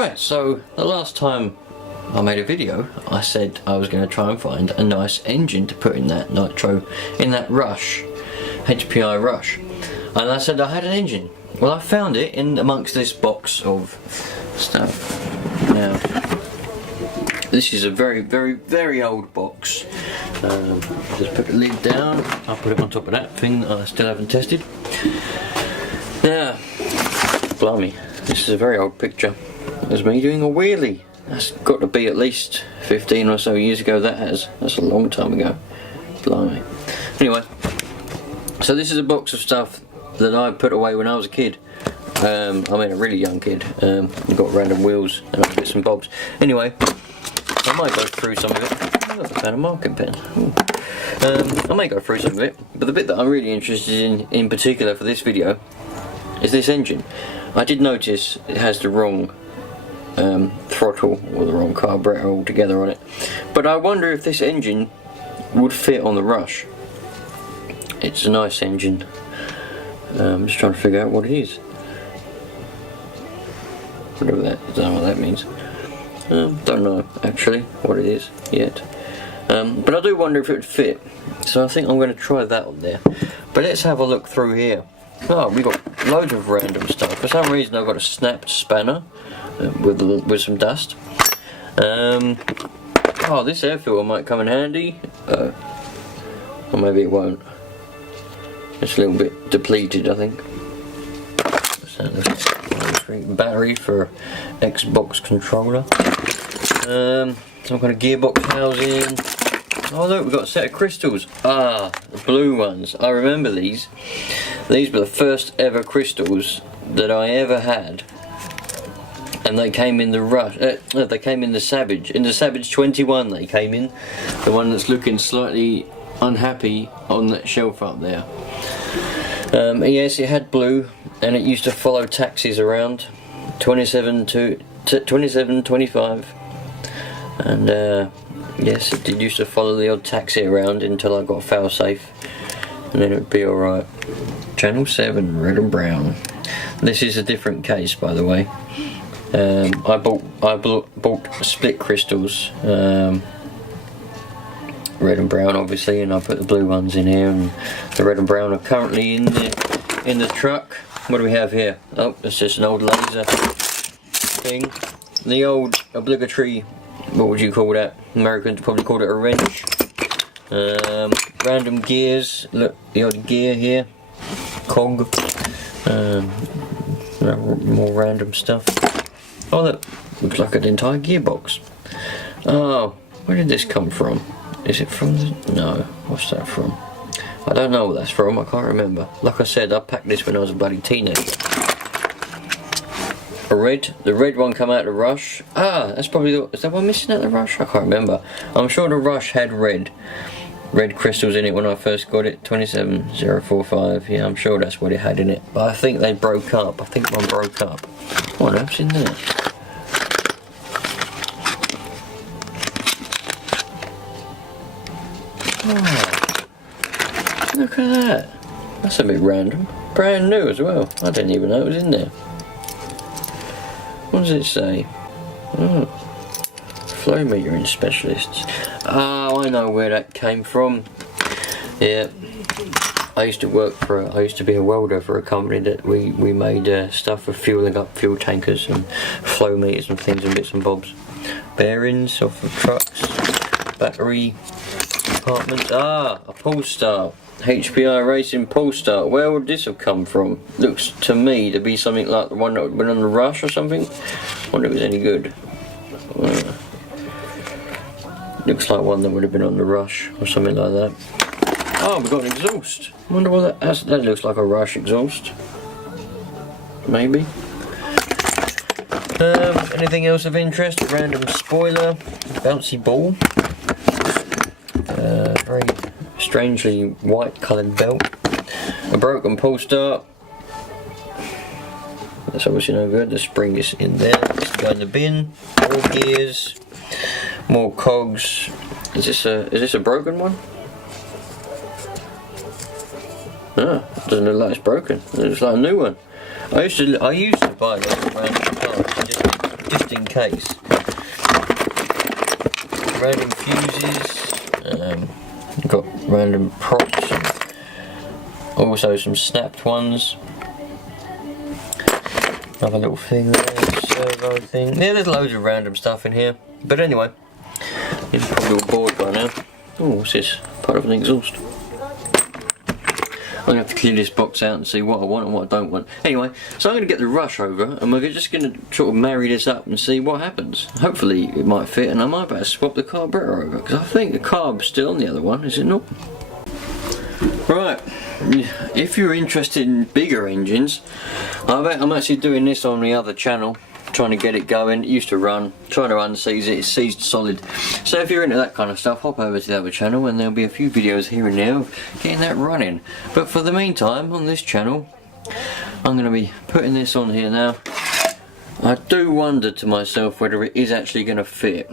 Right, so the last time I made a video, I said I was going to try and find a nice engine to put in that nitro, in that Rush, HPI Rush. And I said I had an engine. Well, I found it in amongst this box of stuff. Now, this is a very, very, very old box. Just put the lid down. I'll put it on top of that thing that I still haven't tested. Now, blimey, this is a very old picture. There's me doing a wheelie. That's got to be at least 15 or so years ago. That's a long time ago. Blimey. Anyway, so this is a box of stuff that I put away when I was a kid. I mean a really young kid. Got random wheels and other bits and bobs. Anyway, I might go through some of it. Oh, I found a marking pen. I may go through some of it, but the bit that I'm really interested in particular for this video, is this engine. I did notice it has the wrong throttle or the wrong carburetor altogether on it, but I wonder if this engine would fit on the Rush. It's a nice engine. I'm just trying to figure out what it is. Whatever that, I don't know what that means. Don't know actually what it is yet. But I do wonder if it would fit. So I think I'm going to try that on there. But let's have a look through here. Oh, we've got loads of random stuff. For some reason I've got a snapped spanner with some dust. Oh, this air filter might come in handy. Or maybe it won't. It's a little bit depleted, I think. Battery for Xbox controller. Some kind of gearbox housing. Oh look, we've got a set of crystals. Ah, the blue ones. I remember these. These were the first ever crystals that I ever had. And they came in the Rush. They came in the Savage. In the Savage 21 they came in. The one that's looking slightly unhappy on that shelf up there. Yes, it had blue, and it used to follow taxis around, 27 to 27, 25, and yes, it did used to follow the odd taxi around until I got fail safe, and then it would be all right. Channel 7, red and brown. This is a different case, by the way. I bought split crystals. Red and brown obviously, and I put the blue ones in here, and the red and brown are currently in the truck. What do we have here? Oh, it's just an old laser thing. The old obligatory, what would you call that? Americans probably call it a wrench. Random gears, look, the odd gear here. Cog. More random stuff. Oh, that looks like an entire gearbox. Oh, where did this come from? Is it from the... no, what's that from? I don't know what that's from, I can't remember. Like I said, I packed this when I was a bloody teenager. The red one come out of the Rush. Ah, that's probably the... is that one missing out of the Rush? I can't remember. I'm sure the Rush had red crystals in it when I first got it. 27045, yeah, I'm sure that's what it had in it. But I think they broke up. I think one broke up. What else in there? Oh, look at that. That's a bit random. Brand new as well. I didn't even know it was in there. What does it say? Oh, flow metering specialists. Oh, I know where that came from. Yeah, I used to be a welder for a company that we made stuff for fueling up fuel tankers and flow meters and things and bits and bobs. Bearings off of trucks, battery compartments. Ah, a pull start. HPI Racing pull start. Where would this have come from? Looks to me to be something like the one that would have been on the Rush or something. Wonder if it was any good. Looks like one that would have been on the Rush or something like that. Oh, we've got an exhaust. Wonder what that looks like. A Rush exhaust. Maybe. Anything else of interest? Random spoiler. Bouncy ball. Very strangely white coloured belt. A broken pull start. That's obviously no good. The spring is in there. Let's go in the bin. More gears. More cogs. Is this a broken one? Ah, doesn't look like it's broken. It looks like a new one. I used to buy those random parts. just in case. Random fuses, got random props, also some snapped ones. Another little thing there, servo thing. Yeah, there's loads of random stuff in here. But anyway, you're probably all bored by now. Oh, what's this? Part of an exhaust. I'm going to have to clear this box out and see what I want and what I don't want. Anyway, so I'm going to get the Rush over and we're just going to sort of marry this up and see what happens. Hopefully it might fit and I might better swap the carburetor over because I think the carb's still on the other one, is it not? Right, if you're interested in bigger engines, I'm actually doing this on the other channel, trying to get it going. It used to run, trying to unseize it, it's seized solid. So if you're into that kind of stuff, hop over to the other channel and there'll be a few videos here and there of getting that running. But for the meantime, on this channel, I'm going to be putting this on here now. I do wonder to myself whether it is actually going to fit.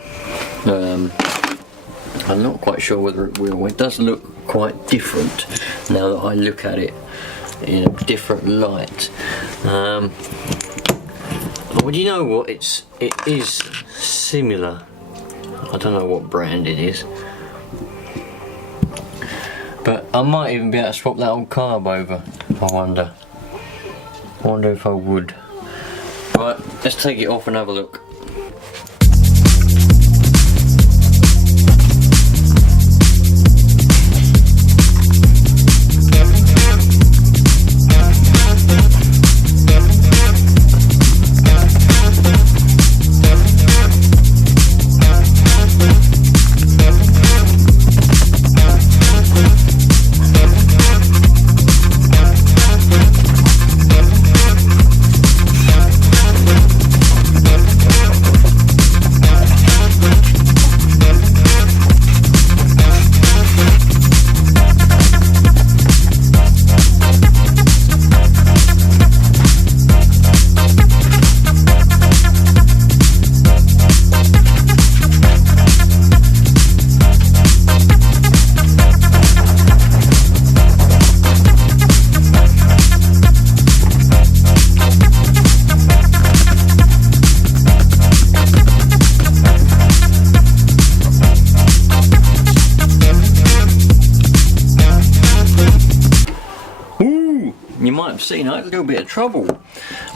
I'm not quite sure whether it will. It does look quite different now that I look at it in a different light. Well, you know what? It is similar. I don't know what brand it is, but I might even be able to swap that old carb over. I wonder if I would. Right, let's take it off and have a look. You might have seen I had a little bit of trouble.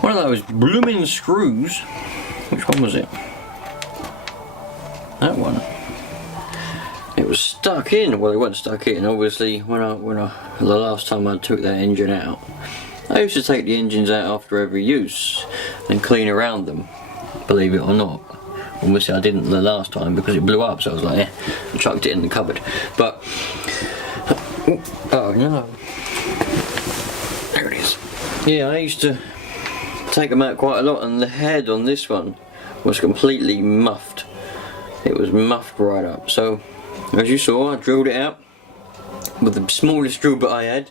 One of those blooming screws. Which one was it? That one. It was stuck in. Well, it wasn't stuck in. Obviously, when the last time I took that engine out, I used to take the engines out after every use and clean around them. Believe it or not. Obviously, I didn't the last time because it blew up. So I was like, eh, and chucked it in the cupboard. But oh no. There it is. Yeah, I used to take them out quite a lot and the head on this one was completely muffed. It was muffed right up. So, as you saw, I drilled it out with the smallest drill bit I had.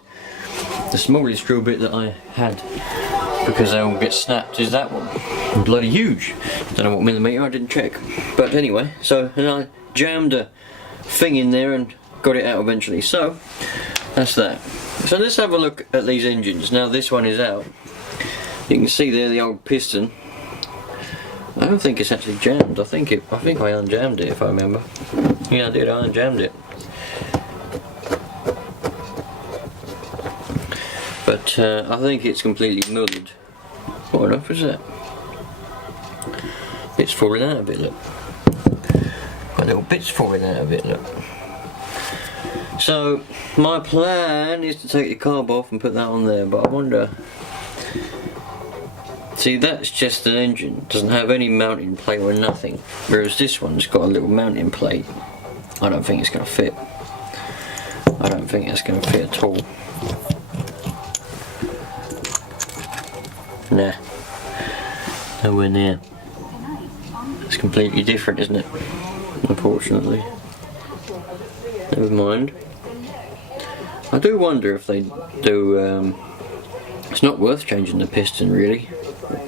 The smallest drill bit that I had, because they all get snapped, is that one. Bloody huge. Don't know what millimetre, I didn't check. But anyway, so, and I jammed a thing in there and got it out eventually. So, that's that. So let's have a look at these engines. Now this one is out. You can see there the old piston. I don't think it's actually jammed. I think I unjammed it if I remember. Yeah, I did. I unjammed it. But I think it's completely muddled. What on earth is that? It's falling out of it. Look. Got little bits falling out of it. Look. So my plan is to take the carb off and put that on there, but I wonder. See, that's just an engine, it doesn't have any mounting plate or nothing, whereas this one's got a little mounting plate. I don't think it's going to fit. I don't think it's going to fit at all. Nah, nowhere near. It's completely different, isn't it? Unfortunately. Never mind. I do wonder if they do, it's not worth changing the piston really,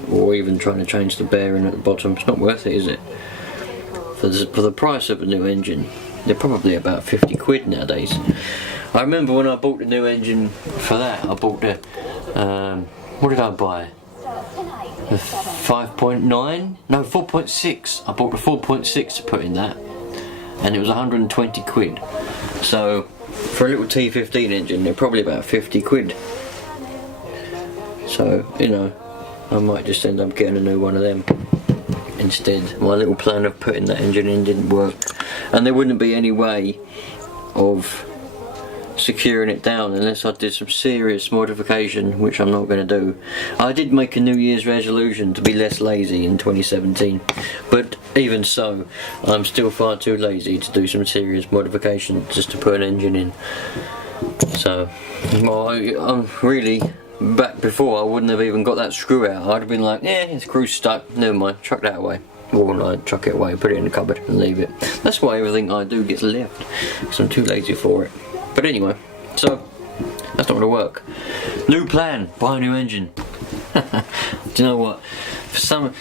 or even trying to change the bearing at the bottom. It's not worth it, is it? For the price of a new engine, they're probably about 50 quid nowadays. I remember when I bought the new engine for that, I bought the, what did I buy? the 5.9, no 4.6. I bought the 4.6 to put in that, and it was 120 quid. So for a little T15 engine, they're probably about 50 quid. So, you know, I might just end up getting a new one of them instead. My little plan of putting that engine in didn't work, and there wouldn't be any way of securing it down unless I did some serious modification, which I'm not going to do. I did make a New Year's resolution to be less lazy in 2017, but even so, I'm still far too lazy to do some serious modification just to put an engine in. So, well, I'm really, back before I wouldn't have even got that screw out. I'd have been like, yeah, the screw's stuck, never mind, chuck that away. Or I'd chuck it away, put it in the cupboard and leave it. That's why everything I do gets left, because I'm too lazy for it. But anyway, so that's not going to work. New plan, buy a new engine. Do you know what? For some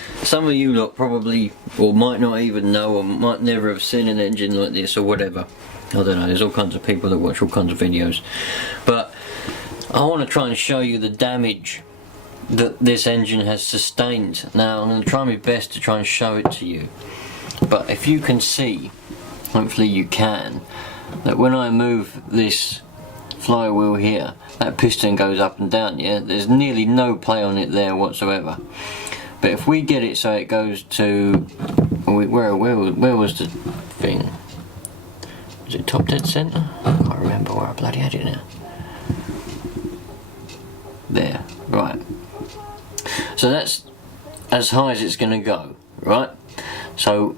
of you lot probably, or might not even know, or might never have seen an engine like this or whatever. I don't know, there's all kinds of people that watch all kinds of videos. But I want to try and show you the damage that this engine has sustained. Now I'm going to try my best to try and show it to you. But if you can see, hopefully you can, that when I move this flywheel here, that piston goes up and down, yeah? There's nearly no play on it there whatsoever. But if we get it so it goes to, where was the thing? Was it top dead centre? I can't remember where I bloody had it now. There, right. So that's as high as it's going to go, right? So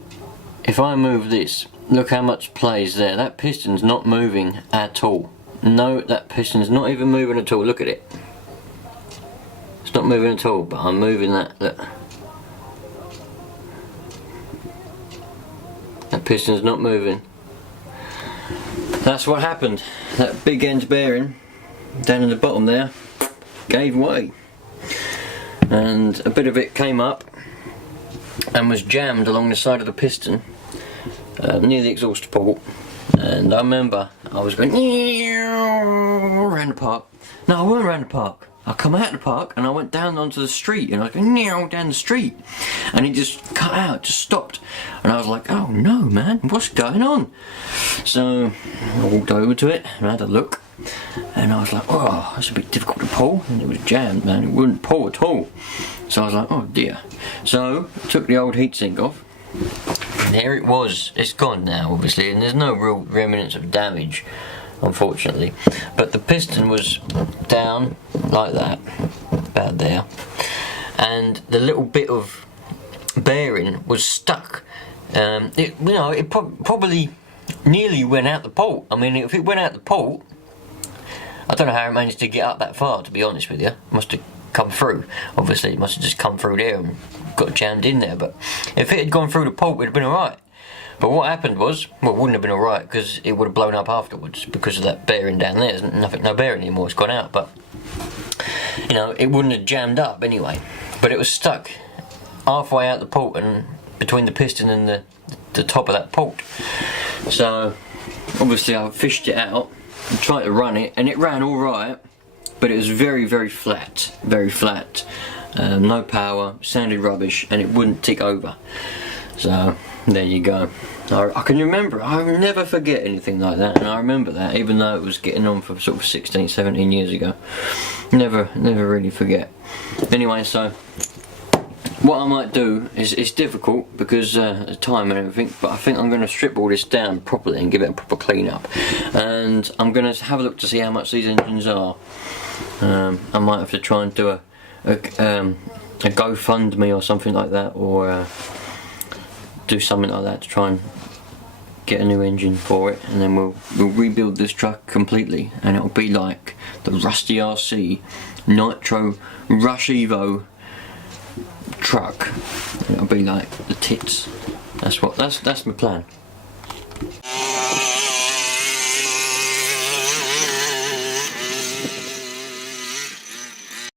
if I move this, look how much plays there. That piston's not moving at all. No, that piston's not even moving at all. Look at it. It's not moving at all, but I'm moving that. Look. That piston's not moving. That's what happened. That big end bearing down in the bottom there gave way. And a bit of it came up and was jammed along the side of the piston. Near the exhaust port, and I remember I was going around the park. No, I wasn't around the park. I come out of the park and I went down onto the street, and I was going down the street, and it just cut out, just stopped, and I was like, oh no man, what's going on? So I walked over to it and I had a look, and I was like, oh, that's a bit difficult to pull, and it was jammed, man, it wouldn't pull at all. So I was like, oh dear. So I took the old heatsink off. And there it was. It's gone now, obviously, and there's no real remnants of damage, unfortunately. But the piston was down like that, about there, and the little bit of bearing was stuck. It probably nearly went out the port. I mean, if it went out the port, I don't know how it managed to get up that far, to be honest with you. It must have come through. Obviously, it must have just come through there and got jammed in there. But if it had gone through the port, it would have been alright. But what happened was, well, it wouldn't have been alright, because it would have blown up afterwards because of that bearing down there. There's no bearing anymore, it's gone out. But, you know, it wouldn't have jammed up anyway. But it was stuck halfway out the port and between the piston and the top of that port. So, obviously I fished it out and tried to run it, and it ran alright, but it was very, very flat. Very flat. No power, sounded rubbish, and it wouldn't tick over. So there you go. I can remember, I never forget anything like that, and I remember that even though it was getting on for sort of 16, 17 years ago. Never really forget. Anyway, so what I might do is, it's difficult because of time and everything, but I think I'm going to strip all this down properly and give it a proper clean up, and I'm going to have a look to see how much these engines are. I might have to try and do a GoFundMe or something like that, or do something like that to try and get a new engine for it, and then we'll rebuild this truck completely, and it'll be like the RustyRC Nitro Rush Evo truck. It'll be like the tits. That's my plan.